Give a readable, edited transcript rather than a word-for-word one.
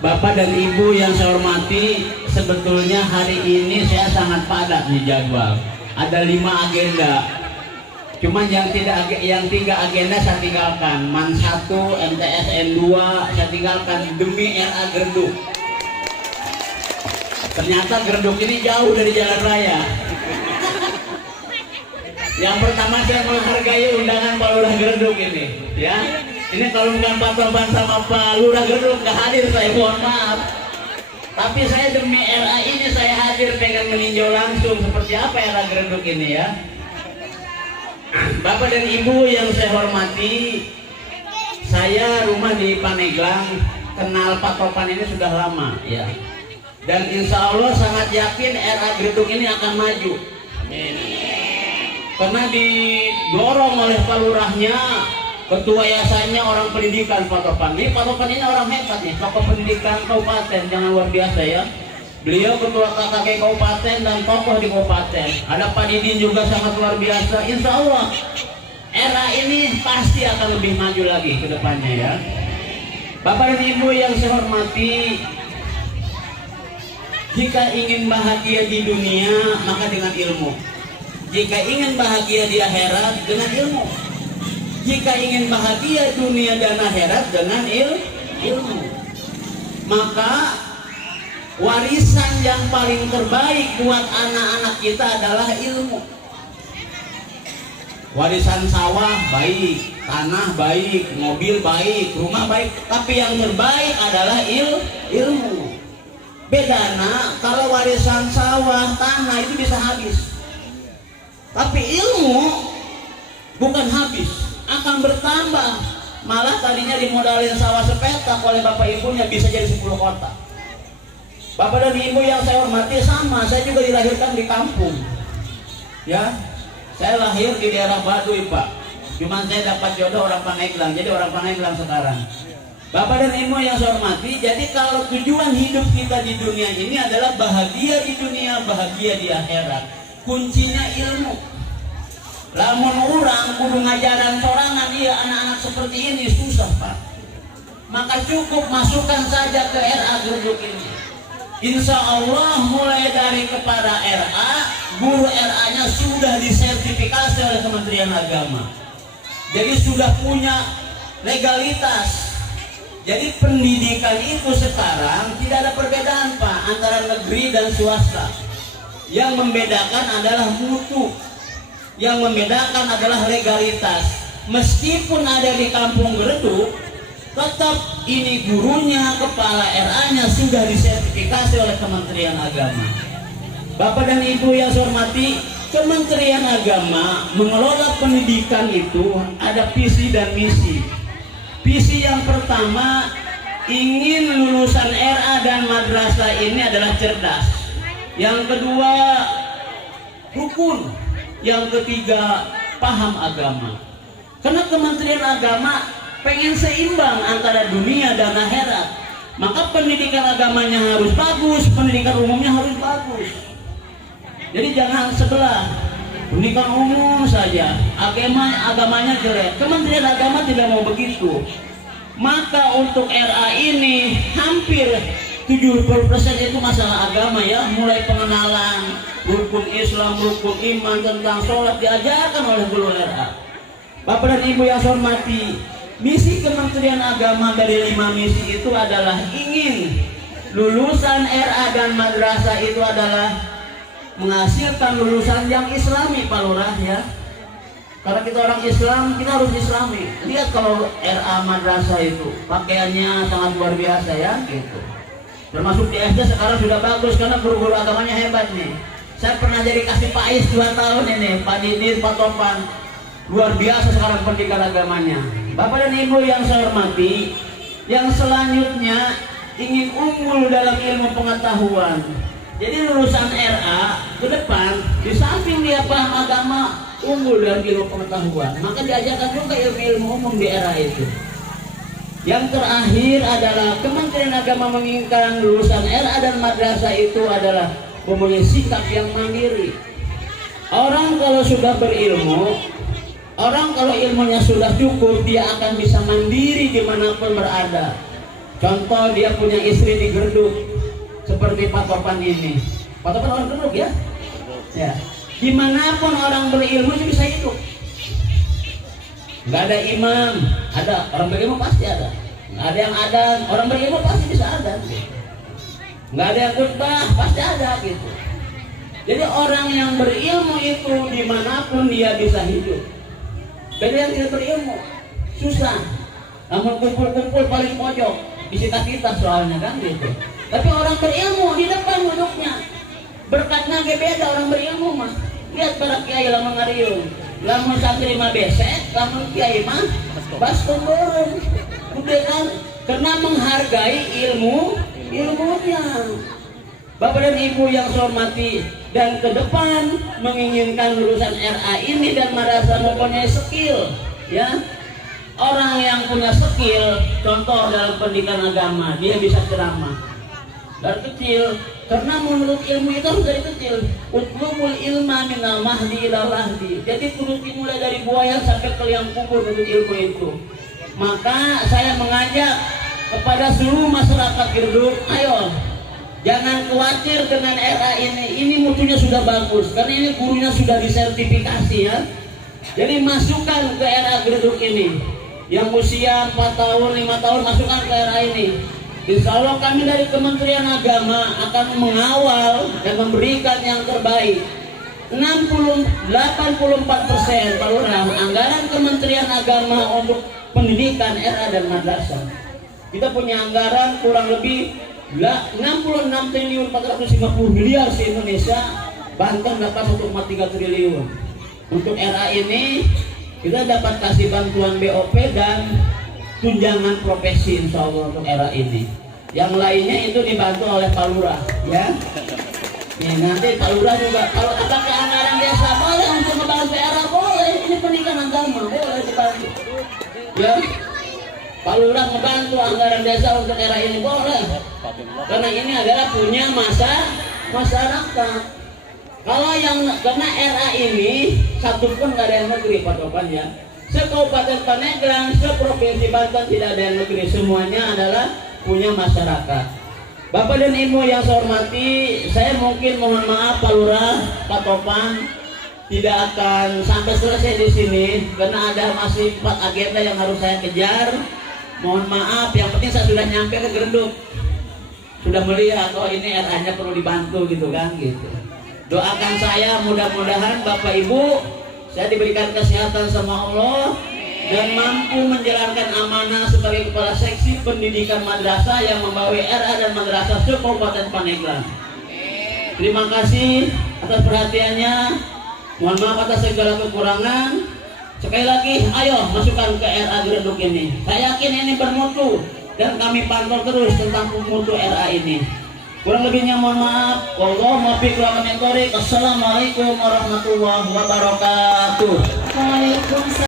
Bapak dan Ibu yang saya hormati, sebetulnya hari ini saya sangat padat di jadwal. Ada 5 agenda. Cuma yang 3 agenda saya tinggalkan. MAN 1, MTSN 2 saya tinggalkan demi RA Gerduk. Ternyata Gerduk ini jauh dari jalan raya. Yang pertama saya menghargai undangan Pak Lurah Gerduk ini, ya. Ini kalau bukan Pak Toban sama Pak Lurah Gerduk nggak hadir, saya mohon maaf. Tapi saya demi RA ini saya hadir, pengen meninjau langsung seperti apa RA Gerduk ini, ya. Bapak dan Ibu yang saya hormati, saya rumah di Paneglang, kenal Pak Topan ini sudah lama, ya. Dan insya Allah sangat yakin RA Gerduk ini akan maju. Amin. Karena didorong oleh Pak Lurahnya, ketua yayasannya orang pendidikan Pak Topan. Ini Pak Topan ini orang hebat nih, tokoh pendidikan kabupaten, jangan luar biasa ya. Beliau ketua KKK kabupaten dan tokoh di kabupaten. Ada Pak Didin juga sangat luar biasa. Insya Allah era ini pasti akan lebih maju lagi ke depannya, ya. Bapak dan Ibu yang saya hormati, jika ingin bahagia di dunia maka dengan ilmu. Jika ingin bahagia di akhirat dengan ilmu. Jika ingin bahagia dunia dan akhirat dengan ilmu. Maka warisan yang paling terbaik buat anak-anak kita adalah ilmu. Warisan sawah baik, tanah baik, mobil baik, rumah baik, tapi yang terbaik adalah ilmu. Bedana kalau warisan sawah, tanah itu bisa habis. Tapi ilmu bukan habis, akan bertambah. Malah tadinya dimodalin sawah sepetak oleh bapak ibunya bisa jadi 10 kotak. Bapak dan Ibu yang saya hormati, sama, saya juga dilahirkan di kampung, ya. Saya lahir di daerah Baduy, Pak. Cuman saya dapat jodoh orang Paneglang, jadi orang Paneglang sekarang. Bapak dan Ibu yang saya hormati, jadi kalau tujuan hidup kita di dunia ini adalah bahagia di dunia, bahagia di akhirat. Kuncinya ilmu. Lamun orang kudu ngajaran sorangan, iya anak-anak seperti ini susah, Pak. Maka cukup masukkan saja ke RA Gerduk ini. Insya Allah mulai dari kepala RA, guru RA-nya sudah disertifikasi oleh Kementerian Agama. Jadi sudah punya legalitas. Jadi pendidikan itu sekarang tidak ada perbedaan, Pak, antara negeri dan swasta. Yang membedakan adalah mutu, yang membedakan adalah legalitas. Meskipun ada di kampung Gerduk, tetap ini gurunya, kepala RA-nya sudah disertifikasi oleh Kementerian Agama. Bapak dan Ibu yang saya hormati, Kementerian Agama mengelola pendidikan itu ada visi dan misi. Visi yang pertama, ingin lulusan RA dan madrasah ini adalah cerdas. Yang kedua, rukun. Yang ketiga, paham agama. Karena Kementerian Agama pengen seimbang antara dunia dan akhirat. Maka pendidikan agamanya harus bagus, pendidikan umumnya harus bagus. Jadi jangan sebelah. Pendidikan umum saja, agamanya jelek. Kementerian Agama tidak mau begitu. Maka untuk RA ini hampir 70% itu masalah agama, ya. Mulai pengenalan rukun Islam, rukun iman, tentang sholat diajarkan oleh guru RA. Bapak dan Ibu yang saya hormati, misi Kementerian Agama dari 5 misi itu adalah ingin lulusan RA dan madrasah itu adalah menghasilkan lulusan yang islami, Pak Lurah, ya. Karena kita orang Islam, kita harus islami. Lihat kalau RA madrasah itu pakaiannya sangat luar biasa, ya, gitu. Termasuk di SD sekarang sudah bagus karena guru-guru agamanya hebat nih. Saya pernah jadi kasih pais 2 tahun ini, Pak Didin, Pak Topan. Luar biasa sekarang pendidikan agamanya. Bapak dan Ibu yang saya hormati, yang selanjutnya ingin unggul dalam ilmu pengetahuan. Jadi lulusan RA ke depan, di samping dia paham agama, unggul dalam ilmu pengetahuan, maka diajarkan juga ilmu-ilmu umum di RA itu. Yang terakhir adalah Kementerian Agama menginginkan lulusan RA dan madrasah itu adalah mempunyai sikap yang mandiri. Orang kalau sudah berilmu, orang kalau ilmunya sudah cukup, dia akan bisa mandiri dimanapun berada. Contoh, dia punya istri di Gerduk, seperti Pak Topan ini. Pak Topan orang Gerduk ya? Ya. Dimanapun orang berilmu itu bisa hidup. Nggak ada imam, ada orang berilmu pasti ada. Nggak ada yang ada, orang berilmu pasti bisa ada. Nggak ada yang khutbah, pasti ada gitu. Jadi orang yang berilmu itu dimanapun dia bisa hidup. Beda yang tidak berilmu, susah. Namun kumpul-kumpul paling pojok, disita-kita soalnya kan gitu. Tapi orang berilmu di depan duduknya. Berkatnya beda orang berilmu mah. Lihat para kiai lamun ngariung, lamun santri mah besek, lamun kiai mah baskom borong. Udah kan? Karena menghargai ilmunya. Bapak dan Ibu yang saya hormati, dan ke depan menginginkan lulusan RA ini dan merasa mempunyai skill, ya. Orang yang punya skill, contoh dalam pendidikan agama, dia bisa ceramah dari kecil, karena menurut ilmu itu harus dari kecil. Utlubul ilma minal mahdi ilal lahdi. Jadi kudu dimulai dari buaya sampai ke liang kubur untuk ilmu itu. Maka saya mengajak kepada seluruh masyarakat Gerduk, ayo jangan khawatir dengan RA ini mutunya sudah bagus, karena ini gurunya sudah disertifikasi ya. Jadi masukkan ke RA Gerduk ini, yang usia 4 tahun, 5 tahun masukkan ke RA ini. Insya Allah kami dari Kementerian Agama akan mengawal dan memberikan yang terbaik. 84% Pak Lurah anggaran Kementerian Agama untuk pendidikan RA dan madrasah. Kita punya anggaran kurang lebih 66 triliun 450 miliar se Indonesia. Banten dapat 1,3 triliun. Untuk RA ini kita dapat kasih bantuan BOP dan tunjangan profesi insya Allah untuk RA ini. Yang lainnya itu dibantu oleh Pak Lurah ya. Nih, nanti Pak Lurah juga kalau ada anggaran desa boleh untuk membantu RA, boleh. Ini pendidikan agama boleh dibantu ya. Pak Lurah membantu anggaran desa untuk RA ini boleh, karena ini adalah punya masyarakat. Kalau yang karena RA ini satu pun nggak ada yang negeri Pak Topan ya. Se-Kabupaten Pandeglang, se-Provinsi Banten tidak ada yang negeri, semuanya adalah punya masyarakat. Bapak dan Ibu yang saya hormati, saya mungkin mohon maaf Pak Lurah, Pak Topan tidak akan sampai selesai di sini karena ada masih 4 agenda yang harus saya kejar. Mohon maaf, yang penting saya sudah nyampe ke Gerduk, sudah melihat oh ini RA-nya perlu dibantu gitu kan gitu. Doakan saya mudah-mudahan Bapak Ibu saya diberikan kesehatan sama Allah dan mampu menjalankan amanah sebagai kepala seksi pendidikan madrasah yang membawa RA dan madrasah se-Kabupaten Pandeglang. Terima kasih atas perhatiannya. Mohon maaf atas segala kekurangan. Sekali lagi, ayo masukkan ke RA Gerduk ini. Saya yakin ini bermutu dan kami pantau terus tentang mutu RA ini. Kurang lebihnya mohon maaf. Wallahu muwaffiq wa amentorik. Assalamualaikum warahmatullahi wabarakatuh. Waalaikumsalam.